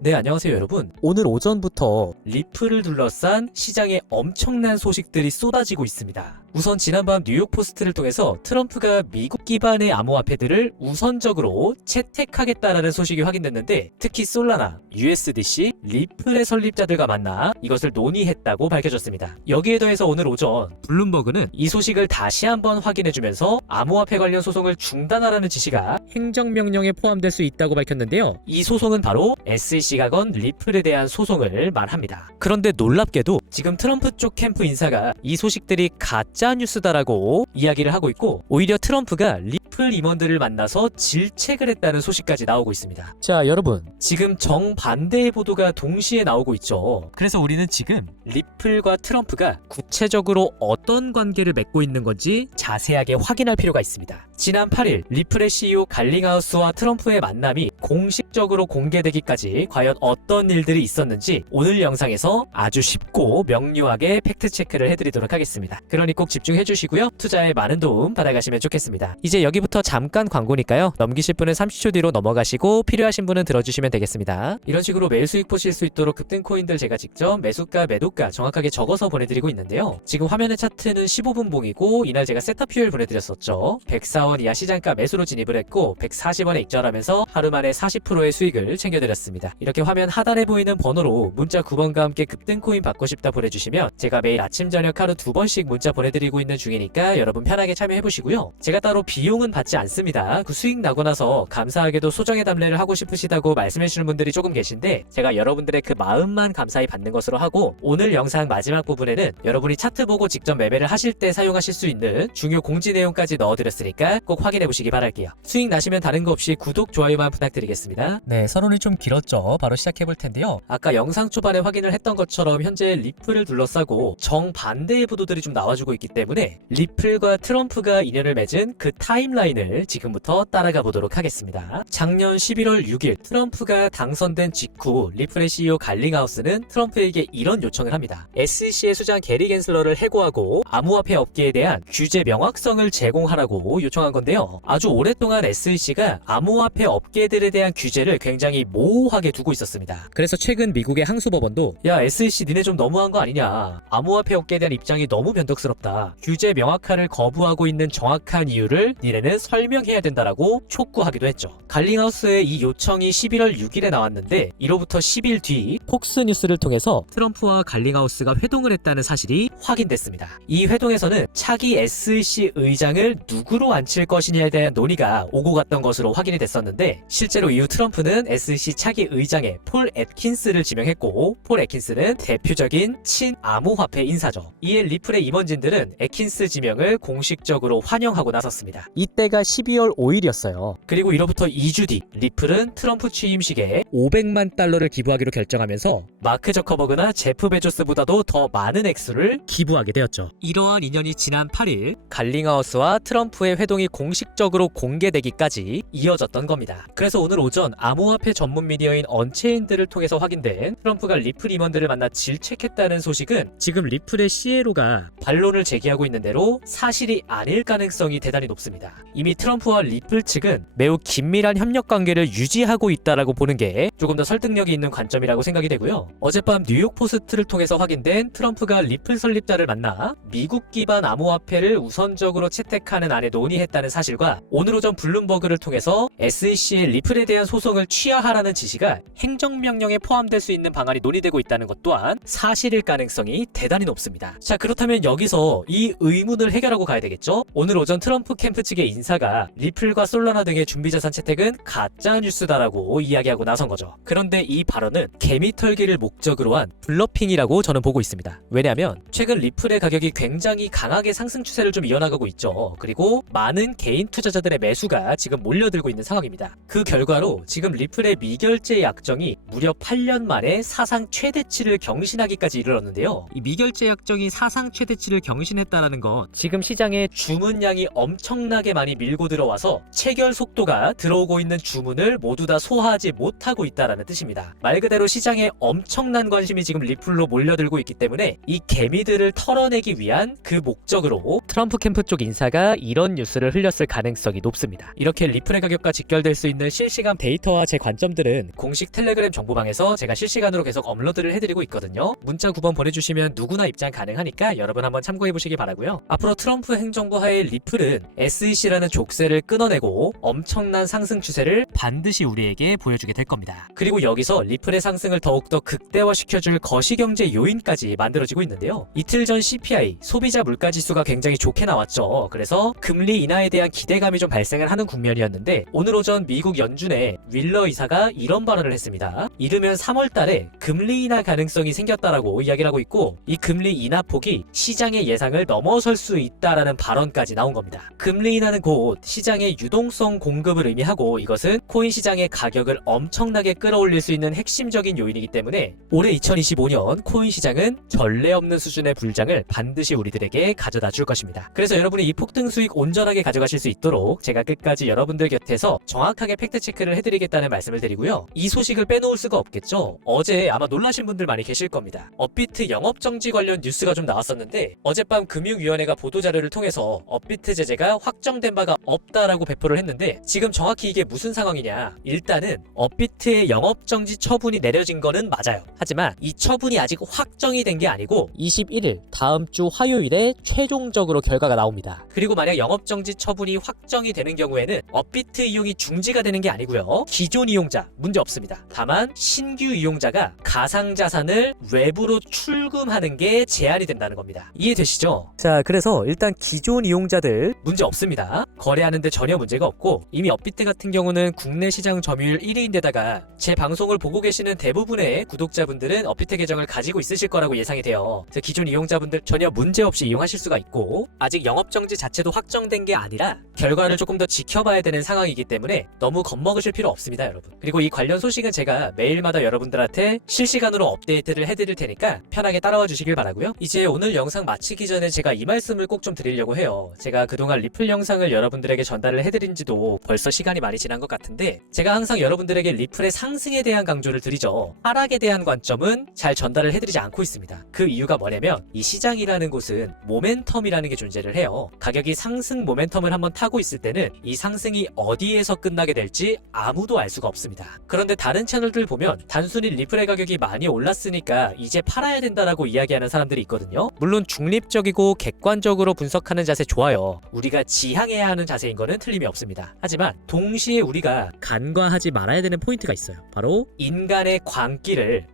네, 안녕하세요 여러분. 오늘 오전부터 리플을 둘러싼 시장에 엄청난 소식들이 쏟아지고 있습니다. 우선 지난밤 뉴욕포스트를 통해서 트럼프가 미국 기반의 암호화폐들을 우선적으로 채택하겠다라는 소식이 확인됐는데, 특히 솔라나, USDC, 리플의 설립자들과 만나 이것을 논의했다고 밝혀졌습니다. 여기에 더해서 오늘 오전 블룸버그는 이 소식을 다시 한번 확인해주면서 암호화폐 관련 소송을 중단하라는 지시가 행정명령에 포함될 수 있다고 밝혔는데요. 이 소송은 바로 SEC가 건 리플에 대한 소송을 말합니다. 그런데 놀랍게도 지금 트럼프 쪽 캠프 인사가 이 소식들이 가짜 뉴스다라고 이야기를 하고 있고, 오히려 트럼프가 리플 임원들을 만나서 질책을 했다는 소식까지 나오고 있습니다. 자, 여러분, 지금 정반대의 보도가 동시에 나오고 있죠. 그래서 우리는 지금 리플과 트럼프가 구체적으로 어떤 관계를 맺고 있는 건지 자세하게 확인할 필요가 있습니다. 지난 8일 리플의 CEO 갈링하우스와 트럼프의 만남이 공식적으로 공개되기까지 과연 어떤 일들이 있었는지 오늘 영상에서 아주 쉽고 명료하게 팩트체크를 해드리도록 하겠습니다. 그러니 꼭 집중해 주시고요. 투자에 많은 도움 받아가시면 좋겠습니다. 이제 여기부터 잠깐 광고니까요. 넘기실 분은 30초 뒤로 넘어가시고 필요하신 분은 들어주시면 되겠습니다. 이런 식으로 매일 수익 보실 수 있도록 급등 코인들 제가 직접 매수가, 매도가 정확하게 적어서 보내드리고 있는데요. 지금 화면의 차트는 15분 봉이고, 이날 제가 셋업 퓨엘 보내드렸었죠. 104원 이하 시장가 매수로 진입을 했고 140원에 익절하면서 하루 만에 40%의 수익을 챙겨드렸습니다. 이렇게 화면 하단에 보이는 번호로 문자 9번과 함께 급등 코인 받고 싶다 보내주시면 제가 매일 아침 저녁 하루 2번씩 문자 보내드리고 있는 중이니까 여러분 편하게 참여해보시고요. 제가 따로 비용은 받지 않습니다. 그 수익 나고 나서 감사하게도 소정의 답례를 하고 싶으시다고 말씀해주시는 분들이 조금 계신데, 제가 여러분들의 그 마음만 감사히 받는 것으로 하고, 오늘 영상 마지막 부분에는 여러분이 차트 보고 직접 매매를 하실 때 사용하실 수 있는 중요 공지 내용까지 넣어드렸으니까 꼭 확인해보시기 바랄게요. 수익 나시면 다른 거 없이 구독, 좋아요만 부탁드리겠습니다. 네, 선언이 좀 길었죠. 바로 시작해볼 텐데요. 아까 영상 초반에 확인을 했던 것처럼 현재 리플을 둘러싸고 정반대의 보도들이 좀 나와주고 있기 때문에 리플과 트럼프가 인연을 맺은 그 타임라인을 지금부터 따라가 보도록 하겠습니다. 작년 11월 6일 트럼프가 당선된 직후 리플의 CEO 갈링하우스는 트럼프에게 이런 요청을 합니다. SEC의 수장 게리 겐슬러를 해고하고 암호화폐 업계에 대한 규제 명확성을 제공하라고 요청한 건데요. 아주 오랫동안 SEC가 암호화폐 업계들에 대한 규제를 굉장히 모호하게 두고 있었습니다. 그래서 최근 미국의 항소법원도 야, SEC 니네 좀 너무한 거 아니냐, 암호화폐 업계에 대한 입장이 너무 변덕스럽다, 규제 명확화를 거부하고 있는 정확한 이유를 니네는 설명해야 된다라고 촉구하기도 했죠. 갈링하우스의 이 요청이 11월 6일에 나왔는데, 이로부터 10일 뒤 폭스뉴스를 통해서 트럼프와 갈링하우스가 회동을 했다는 사실이 확인됐습니다. 이 회동에서는 차기 SEC 의장을 누구로 앉힐 것이냐에 대한 논의가 오고 갔던 것으로 확인이 됐었는데, 실제로 이후 트럼프는 SEC 차기 의장에 폴 애킨스를 지명했고, 폴 애킨스는 대표적인 친암호화폐 인사죠. 이에 리플의 임원진들은 애킨스 지명을 공식적으로 환영하고 나섰습니다. 이때가 12월 5일이었어요. 그리고 이로부터 2주 뒤 리플은 트럼프 취임식에 500만 달러를 기부하기로 결정하면서 마크 저커버그나 제프 베조스보다도 더 많은 액수를 기부하게 되었죠. 이러한 인연이 지난 8일 갈링하우스와 트럼프의 회동이 공식적으로 공개되기까지 이어졌던 겁니다. 그래서 오늘 오전 암호화폐 전문 미디어인 언체인들을 통해서 확인된 트럼프가 리플 임원들을 만나 질책했다는 소식은 지금 리플의 CEO가 반론을 제기하고 있는 대로 사실이 아닐 가능성이 대단히 높습니다. 이미 트럼프와 리플 측은 매우 긴밀한 협력 관계를 유지하고 있다라고 보는 게 조금 더 설득력이 있는 관점이라고 생각이 되고요. 어젯밤 뉴욕 포스트를 통해서 확인된 트럼프가 리플 설립자를 만나 미국 기반 암호화폐를 우선적으로 채택하는 안에 논의했다는 사실과, 오늘 오전 블룸버그를 통해서 SEC의 리플에 대한 소송을 취하하라는 지시가 행정명령에 포함될 수 있는 방안이 논의되고 있다는 것 또한 사실일 가능성이 대단히 높습니다. 자, 그렇다면 여기서 이 의문을 해결하고 가야 되겠죠? 오늘 오전 트럼프 캠프 측의 인사가 리플과 솔라나 등의 준비자산 채택은 가짜 뉴스다라고 이야기하고 나선 거죠. 그런데 이 발언은 개미털기를 목적으로 한 블러핑이라고 저는 보고 있습니다. 왜냐하면 최근 리플의 가격이 굉장히 강하게 상승 추세를 좀 이어나가고 있죠. 그리고 많은 개인 투자자들의 매수가 지금 몰려들고 있는 상황입니다. 그 결과로 지금 리플의 미결제 약정이 무려 8년 만에 사상 최대치를 경신하기까지 이르렀는데요. 이 미결제 약정이 사상 최대치를 경신했다는 건 지금 시장에 주문량이 엄청나게 많이 밀고 들어와서 체결 속도가 들어오고 있는 주문을 모두 다 소화하지 못하고 있다는 뜻입니다. 말 말 그대로 시장에 엄청난 관심이 지금 리플로 몰려들고 있기 때문에 이 개미들을 털어내기 위한 그 목적으로 트럼프 캠프 쪽 인사가 이런 뉴스를 흘렸을 가능성이 높습니다. 이렇게 리플의 가격과 직결될 수 있는 실시간 데이터와 제 관점들은 공식 텔레그램 정보방에서 제가 실시간으로 계속 업로드를 해드리고 있거든요. 문자 9번 보내주시면 누구나 입장 가능하니까 여러분 한번 참고해보시기 바라고요. 앞으로 트럼프 행정부 하에 리플은 SEC라는 족쇄를 끊어내고 엄청난 상승 추세를 반드시 우리에게 보여주게 될 겁니다. 그리고 여기서 리플의 상승을 더욱더 극대화시켜줄 거시경제 요인까지 만들어지고 있는데요. 이틀 전 CPI, 소비자 물가지수가 굉장히 좋게 나왔죠. 그래서 금리 인하에 대한 기대감이 좀 발생을 하는 국면이었는데 오늘 오전 미국 연준의 윌러 이사가 이런 발언을 했습니다. 이르면 3월 달에 금리 인하 가능성이 생겼다라고 이야기를 하고 있고 이 금리 인하 폭이 시장의 예상을 넘어설 수 있다라는 발언까지 나온 겁니다. 금리 인하는 곧 시장의 유동성 공급을 의미하고 이것은 코인 시장의 가격을 엄청나게 끌어올릴 수 있는 핵심적인 요인이기 때문에 올해 2025년 코인 시장은 전례 없는 수준의 불장을 반드시 우리들에게 가져다 줄 것입니다. 그래서 여러분이 이 폭등 수익 온전하게 가져가실 수 있도록 제가 끝까지 여러분들 곁에서 정확하게 팩트 체크를 해드리겠다는 말씀을 드리고요. 이 소식을 빼놓을 수가 없겠죠. 어제 아마 놀라신 분들 많이 계실 겁니다. 업비트 영업정지 관련 뉴스가 좀 나왔었는데 어젯밤 금융위원회가 보도자료를 통해서 업비트 제재가 확정된 바가 없다라고 배포를 했는데 지금 정확히 이게 무슨 상황이냐. 일단은 업비트의 영업정지 처분이 내려진 거는 맞아요. 하지만 이 처분이 아직 확정이 된 게 아니고 21일 다음 주 화요일에 최종적으로 결과가 나옵니다. 그리고 만약 영업정지 처분이 확정이 되는 경우에는 업비트 이용이 중지가 되는 게 아니고요. 기존 이용자 문제 없습니다. 다만 신규 이용자가 가상자산을 외부로 출금하는 게 제한이 된다는 겁니다. 이해되시죠? 자, 그래서 일단 기존 이용자들 문제 없습니다. 거래하는데 전혀 문제가 없고 이미 업비트 같은 경우는 국내 시장 점유율 1위인데다가 제 방송을 보고 계시는 대부분의 구독자분들은 업비트 계정을 가지고 있으실 거라고 예상이 돼요. 그래서 기존 이용자분들 전혀 문제 없이 이용하실 수가 있고 아직 영업정지 자체도 확정된 게 아니라 결과를 조금 더 지켜봐야 되는 상황이기 때문에 너무 겁먹으실 필요 없습니다, 여러분. 그리고 이 관련 소식은 제가 매일마다 여러분들한테 실시간으로 업데이트를 해드릴 테니까 편하게 따라와 주시길 바라고요. 이제 오늘 영상 마치기 전에 제가 이 말씀을 꼭 좀 드리려고 해요. 제가 그동안 리플 영상을 여러분들에게 전달을 해드린 지도 벌써 시간이 많이 지난 것 같은데 제가 항상 여러분들에게 리플의 상승에 대한 강조를 드리죠. 하락에 대한 관점은 잘 전달을 해드리지 않고 있습니다. 그 이유가 뭐냐면 이 시장이라는 곳은 모멘텀이라는 게 존재를 해요. 가격이 상승 모멘텀을 한번 타고 있을 때는 이 상승이 어디에서 끝나게 될지 아무도 알 수가 없습니다. 그런데 다른 채널들 보면 단순히 리플의 가격이 많이 올랐으니까 이제 팔아야 된다라고 이야기하는 사람들이 있거든요. 물론 중립적이고 객관적으로 분석하는 자세 좋아요. 우리가 지향해야 하는 자세인 거는 틀림이 없습니다. 하지만 동시에 우리가 간과하지 말아야 되는 포인트가 있어요. 바로 인간의 광기를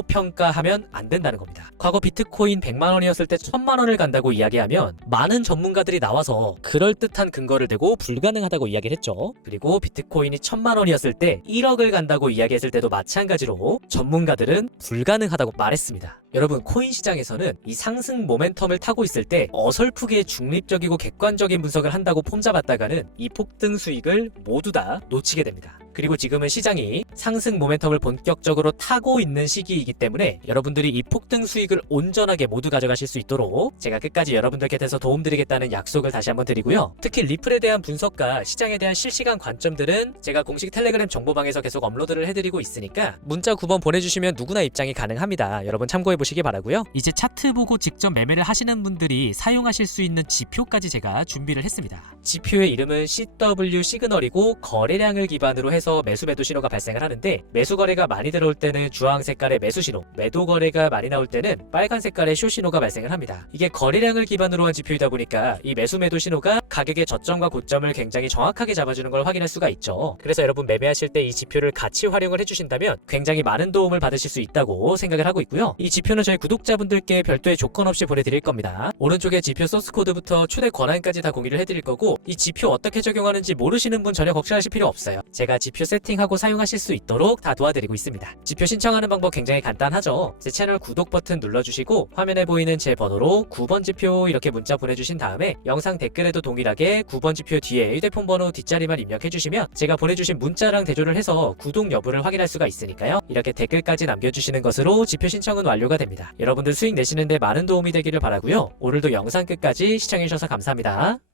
과소평가하면 안 된다는 겁니다. 과거 비트코인 100만 원이었을 때 1000만 원을 간다고 이야기하면 많은 전문가들이 나와서 그럴듯한 근거를 대고 불가능하다고 이야기를 했죠. 그리고 비트코인이 1000만 원이었을 때 1억을 간다고 이야기했을 때도 마찬가지로 전문가들은 불가능하다고 말했습니다. 여러분, 코인 시장에서는 이 상승 모멘텀을 타고 있을 때 어설프게 중립적이고 객관적인 분석을 한다고 폼잡았다가는 이 폭등 수익을 모두 다 놓치게 됩니다. 그리고 지금은 시장이 상승 모멘텀을 본격적으로 타고 있는 시기이기 때문에 여러분들이 이 폭등 수익을 온전하게 모두 가져가실 수 있도록 제가 끝까지 여러분들 곁에서 도움드리겠다는 약속을 다시 한번 드리고요. 특히 리플에 대한 분석과 시장에 대한 실시간 관점들은 제가 공식 텔레그램 정보방에서 계속 업로드를 해드리고 있으니까 문자 9번 보내주시면 누구나 입장이 가능합니다. 여러분 참고해보시기 바라고요. 이제 차트 보고 직접 매매를 하시는 분들이 사용하실 수 있는 지표까지 제가 준비를 했습니다. 지표의 이름은 CW 시그널이고 거래량을 기반으로 해서 매수 매도 신호가 발생을 하는데 매수 거래가 많이 들어올 때는 주황 색깔의 매수 신호, 매도 거래가 많이 나올 때는 빨간 색깔의 숏 신호가 발생을 합니다. 이게 거래량을 기반으로 한 지표이다 보니까 이 매수 매도 신호가 가격의 저점과 고점을 굉장히 정확하게 잡아주는 걸 확인할 수가 있죠. 그래서 여러분 매매하실 때 이 지표를 같이 활용을 해주신다면 굉장히 많은 도움을 받으실 수 있다고 생각을 하고 있고요. 이 지표는 저희 구독자분들께 별도의 조건 없이 보내드릴 겁니다. 오른쪽에 지표 소스 코드부터 초대 권한까지 다 공유를 해드릴 거고 이 지표 어떻게 적용하는지 모르시는 분 전혀 걱정하실 필요 없어요. 제가 지표 세팅하고 사용하실 수 있도록 다 도와드리고 있습니다. 지표 신청하는 방법 굉장히 간단하죠. 제 채널 구독 버튼 눌러주시고 화면에 보이는 제 번호로 9번 지표 이렇게 문자 보내주신 다음에 영상 댓글에도 동일하게 9번 지표 뒤에 휴대폰 번호 뒷자리만 입력해주시면 제가 보내주신 문자랑 대조를 해서 구독 여부를 확인할 수가 있으니까요. 이렇게 댓글까지 남겨주시는 것으로 지표 신청은 완료가 됩니다. 여러분들 수익 내시는데 많은 도움이 되기를 바라고요. 오늘도 영상 끝까지 시청해주셔서 감사합니다.